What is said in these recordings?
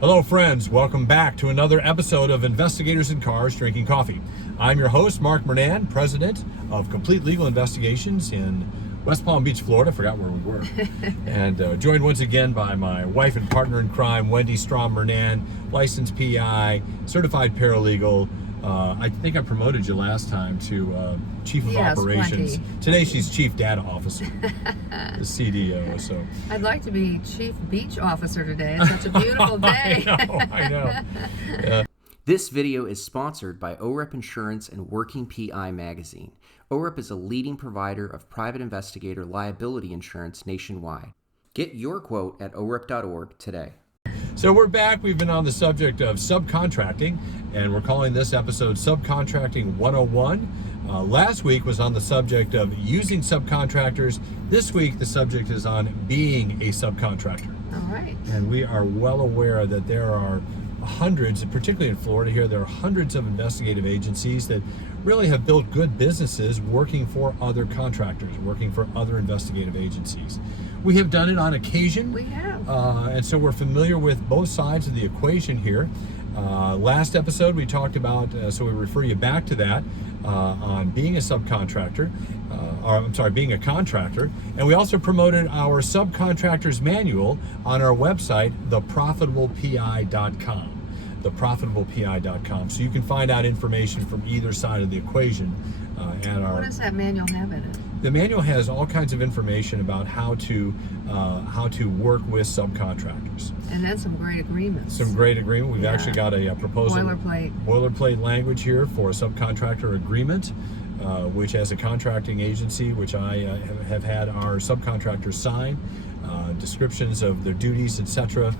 Hello friends, welcome back to another episode of Investigators in Cars Drinking Coffee. I'm your host, Mark Mernan, president of Complete Legal Investigations in West Palm Beach, Florida. Forgot where we were. And joined once again by my wife and partner in crime, Wendy Strom Mernan, licensed PI, certified paralegal. I think I promoted you last time to Chief of Operations. Plenty. Today she's Chief Data Officer, the CDO. So I'd like to be Chief Beach Officer today. It's such a beautiful day. I know. This video is sponsored by OREP Insurance and Working PI Magazine. OREP is a leading provider of private investigator liability insurance nationwide. Get your quote at orep.org today. So we're back. We've been on the subject of subcontracting, and we're calling this episode Subcontracting 101. Last week was on the subject of using subcontractors. This week the subject is on being a subcontractor. All right. And we are well aware that there are hundreds, particularly in Florida here, there are hundreds of investigative agencies that really have built good businesses working for other contractors, working for other investigative agencies. We have done it on occasion. We have. And so we're familiar with both sides of the equation here. Last episode we talked about, so we refer you back to that, on being a subcontractor, being a contractor. And we also promoted our Subcontractors Manual on our website, theprofitablepi.com. theprofitablepi.com. So you can find out information from either side of the equation. What does that manual have in it? The manual has all kinds of information about how to work with subcontractors. And then some great agreements. Some great agreement. We've Yeah. actually got a proposal. Boilerplate language here for a subcontractor agreement, which as a contracting agency, which I have had our subcontractors sign, descriptions of their duties, etc.,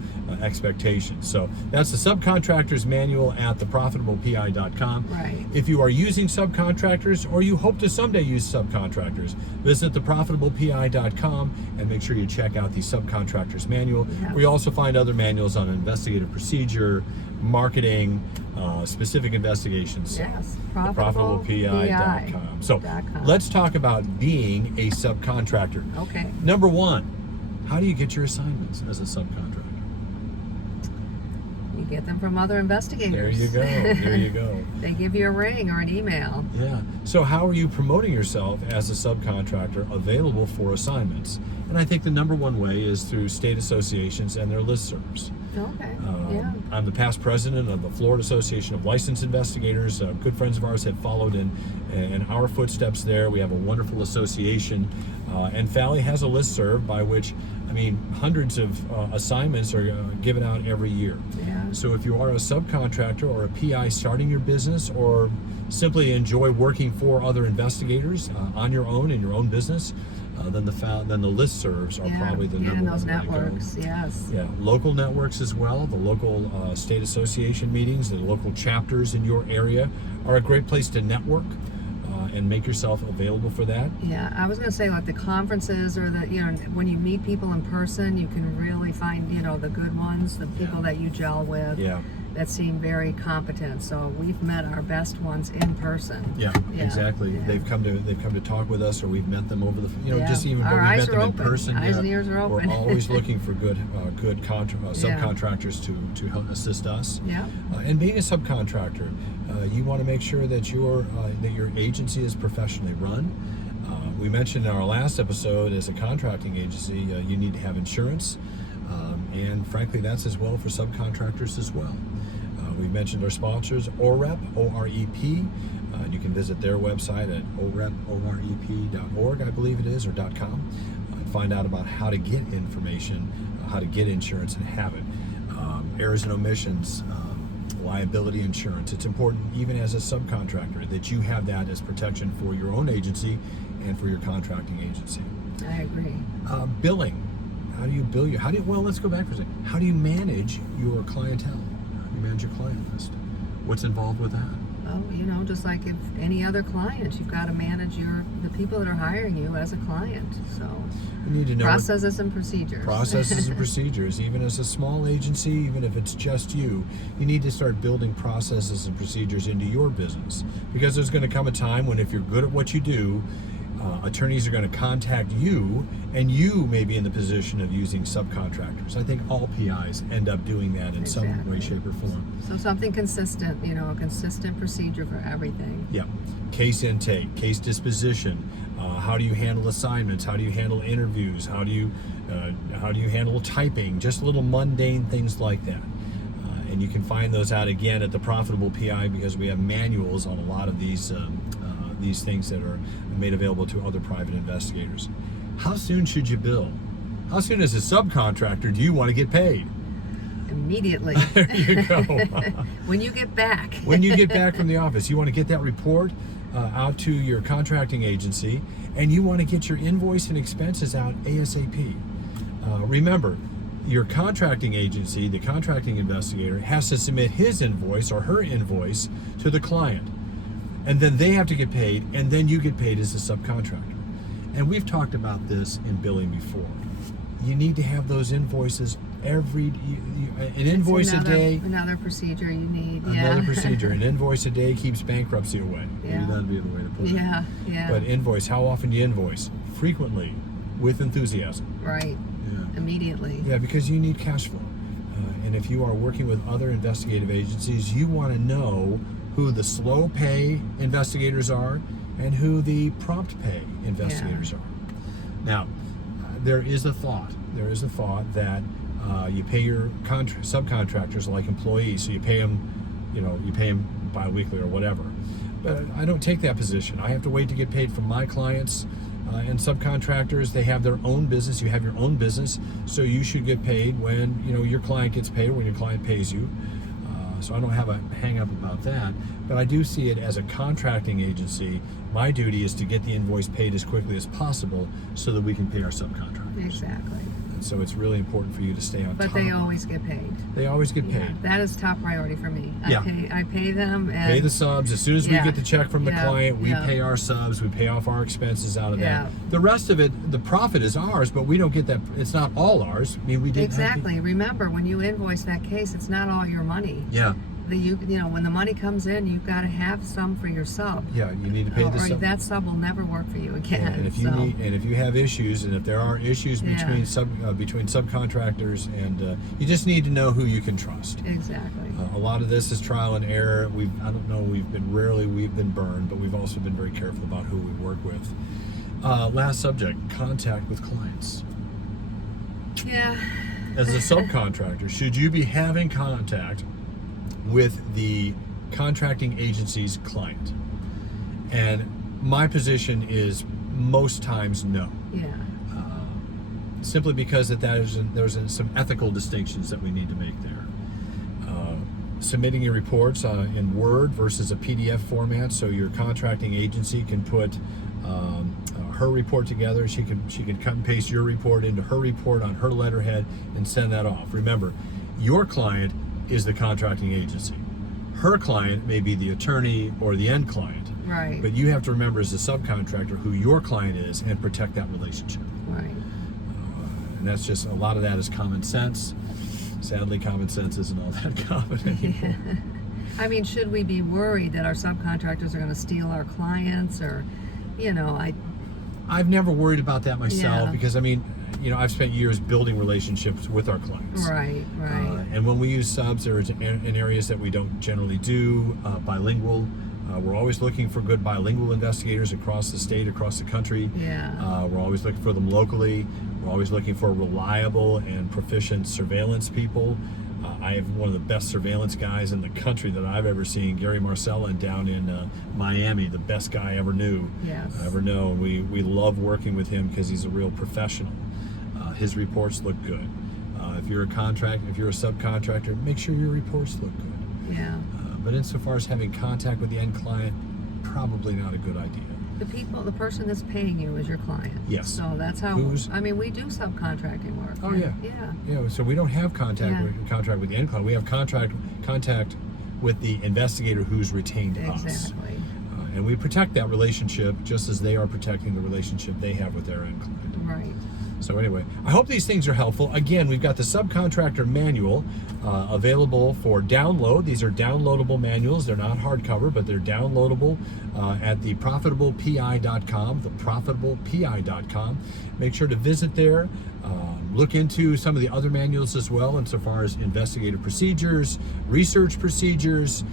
expectations. So that's the Subcontractors Manual at theprofitablepi.com. Right. If you are using subcontractors or you hope to someday use subcontractors, visit theprofitablepi.com and make sure you check out the Subcontractors Manual. Yeah. We also find other manuals on investigative procedure, marketing, specific investigations. Yes. Theprofitablepi.com. So let's talk about being a subcontractor. Okay. Number one, how do you get your assignments as a subcontractor? You get them from other investigators. There you go. There you go. They give you a ring or an email. Yeah. So how are you promoting yourself as a subcontractor available for assignments? And I think the number one way is through state associations and their listservs. Okay. Yeah. I'm the past president of the Florida Association of Licensed Investigators. Good friends of ours have followed in our footsteps there. We have a wonderful association. And Fally has a listserv by which, hundreds of assignments are given out every year. Yeah. So if you are a subcontractor or a PI starting your business, or simply enjoy working for other investigators on your own in your own business, then the listservs are probably the number one those way to go. networks, yes. Yeah, local networks as well. The local state association meetings, the local chapters in your area are a great place to network and make yourself available for that. Yeah, I was going to say, like the conferences or when you meet people in person, you can really find, the good ones, the people that you gel with. Yeah. That seem very competent. So we've met our best ones in person. Yeah, exactly. Yeah. They've come to talk with us, or we've met them over the just even our when we eyes met them are in open. person. Eyes and ears are open. We're always looking for good subcontractors to help assist us. Yeah. And being a subcontractor, you want to make sure that your agency is professionally run. We mentioned in our last episode, as a contracting agency, you need to have insurance, and frankly, that's as well for subcontractors as well. We mentioned our sponsors, OREP, O-R-E-P. You can visit their website at orep.org, I believe it is, or .com, and find out about how to get information, how to get insurance and have it. Errors and omissions, liability insurance. It's important, even as a subcontractor, that you have that as protection for your own agency and for your contracting agency. I agree. Billing. How do you bill well, let's go back for a second. How do you manage your clientele? How do you manage your client list? What's involved with that? Oh, just like if any other client, you've got to manage the people that are hiring you as a client. So You need to know processes and procedures. Processes and procedures. Even as a small agency, even if it's just you need to start building processes and procedures into your business, because there's going to come a time when, if you're good at what you do, Attorneys are going to contact you, and you may be in the position of using subcontractors. I think all PIs end up doing that in some way, Exactly. shape, or form. So something consistent, a consistent procedure for everything. Yeah. Case intake, case disposition. How do you handle assignments? How do you handle interviews? How do you handle typing? Just little mundane things like that. And you can find those out again at the Profitable PI, because we have manuals on a lot of these things that are made available to other private investigators. How soon should you bill? How soon as a subcontractor do you want to get paid? Immediately. There you go. When you get back. When you get back from the office, you want to get that report out to your contracting agency, and you want to get your invoice and expenses out ASAP. Remember, your contracting agency, the contracting investigator, has to submit his invoice or her invoice to the client. And then they have to get paid, and then you get paid as a subcontractor. And we've talked about this in billing before. You need to have those invoices an invoice a day. Another procedure you need. Another procedure. An invoice a day keeps bankruptcy away. Yeah. Maybe that'd be the way to put it. Yeah. But invoice, how often do you invoice? Frequently, with enthusiasm. Right. Yeah. Immediately. Yeah, because you need cash flow. And if you are working with other investigative agencies, you want to know who the slow pay investigators are and who the prompt pay investigators are. Now, there is a thought that you pay your subcontractors like employees, so you pay them bi-weekly or whatever. But I don't take that position. I have to wait to get paid from my clients. And subcontractors, they have their own business. You have your own business, so you should get paid when your client gets paid, or when your client pays you. So I don't have a hang up about that. But I do see it as a contracting agency. My duty is to get the invoice paid as quickly as possible so that we can pay our subcontractors. Exactly. And so it's really important for you to stay on top. But they always get paid. They always get paid. Yeah, that is top priority for me. Yeah. I pay them. And Pay the subs. As soon as we Yeah. get the check from the Yeah. client, we Yeah. pay our subs. We pay off our expenses out of Yeah. that. The rest of it, the profit is ours, but we don't get that. It's not all ours. I mean, we didn't Exactly. Remember, when you invoice that case, it's not all your money. Yeah. When the money comes in, you've got to have some for your sub. Yeah. You need to pay the Or sub. that sub will never work for you Yeah, again. and if you so. if you have issues, and if there are issues Yeah. between subcontractors, and you just need to know who you can trust. Exactly. A lot of this is trial and error. We've been burned, but we've also been very careful about who we work with. Last subject: contact with clients. Yeah. As a subcontractor, should you be having contact with the contracting agency's client? And my position is most times no. Yeah. Simply because there's some ethical distinctions that we need to make there. Submitting your reports in Word versus a PDF format, so your contracting agency can put her report together. She can cut and paste your report into her report on her letterhead and send that off. Remember, your client is the contracting agency. Her client may be the attorney or the end client. Right. But you have to remember as a subcontractor who your client is and protect that relationship. Right. And that's just, a lot of that is common sense. Sadly, common sense isn't all that common anymore. I mean, should we be worried that our subcontractors are going to steal our clients, or, I've never worried about that myself, Yeah. because I've spent years building relationships with our clients. Right. And when we use subs, there's in areas that we don't generally do, bilingual. We're always looking for good bilingual investigators across the state, across the country. Yeah. We're always looking for them locally. We're always looking for reliable and proficient surveillance people. I have one of the best surveillance guys in the country that I've ever seen, Gary Marcellin, down in Miami, the best guy I ever knew. Yes. Ever know. We love working with him because he's a real professional. His reports look good. If you're a subcontractor, make sure your reports look good. Yeah. But insofar as having contact with the end client, probably not a good idea. The person that's paying you is your client. Yes. So that's how. We do subcontracting work. Oh, yeah. Yeah. So we don't have contract with the end client. We have contact with the investigator who's retained us. Exactly. And we protect that relationship just as they are protecting the relationship they have with their end client. Right. So anyway, I hope these things are helpful. Again, we've got the Subcontractor Manual available for download. These are downloadable manuals. They're not hardcover, but they're downloadable at the profitablepi.com, theprofitablepi.com. Make sure to visit there. Look into some of the other manuals as well, insofar as investigative procedures, research procedures,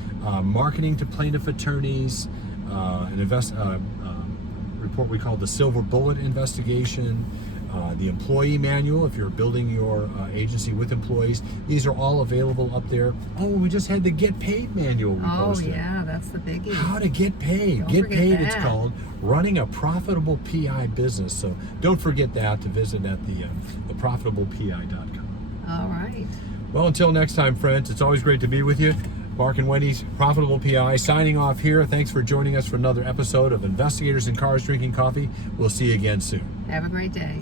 marketing to plaintiff attorneys, report we call the Silver Bullet investigation, the employee manual if you're building your agency with employees. These are all available up there. Oh, we just had the Get Paid manual we posted. Oh yeah, that's the biggie. How to get paid. Don't Get forget paid, that. it's called. Running a profitable PI business. So don't forget that to visit at the profitablepi.com. All right. Well, until next time, friends, it's always great to be with you. Mark and Wendy's Profitable PI signing off here. Thanks for joining us for another episode of Investigators in Cars Drinking Coffee. We'll see you again soon. Have a great day.